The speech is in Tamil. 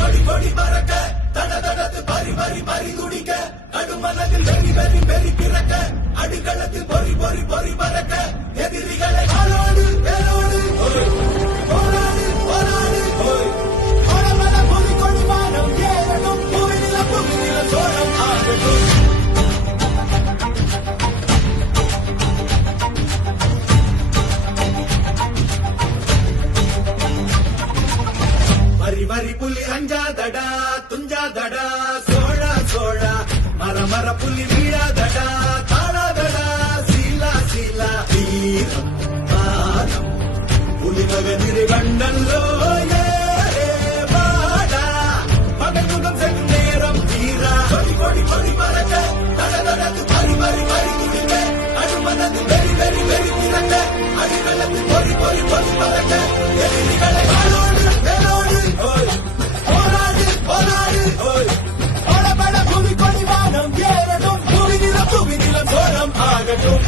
கொடி கொடி பறக்க தட தடத்து பறி பறி பறி துடிக்க நடுமனதில் வெறி வெறி வெறி பிறக்க அடிகளத்தில் பொறி பொறி பொறி பறக்க எதிரிகளை ஆளோடு வேரோடு போராடு போராடு கொடமல பொறி கொடி வானம் ஏறடும் புவிநில சோழம் ஆகட்டும். வரி வரி புலி அஞ்சாதடா துஞ்சாதடா சோழா சோழா மர மர புலி வீழாதடா தாழாதடா சீலா சீலா வீரம் பாதம் புலி மகனிரு கண்டல்லோ வாடா பகை முகம் செல்லும் நேரம் வீரா கொடி கொடி கொடி பறக்க தட தடத்து பறி பறி பறி துடிக்க அனுமனது வெறி வெறி வெறி திறக்க அடிகளத்து பொறி பொறி பொறி பறக்க எதிரிகளை ஆளோடு வேரோடு போராடு போராடு பட பட புவி கொடி வானம் ஏறடும் புவி நிலம் சோழம் ஆகட்டும்.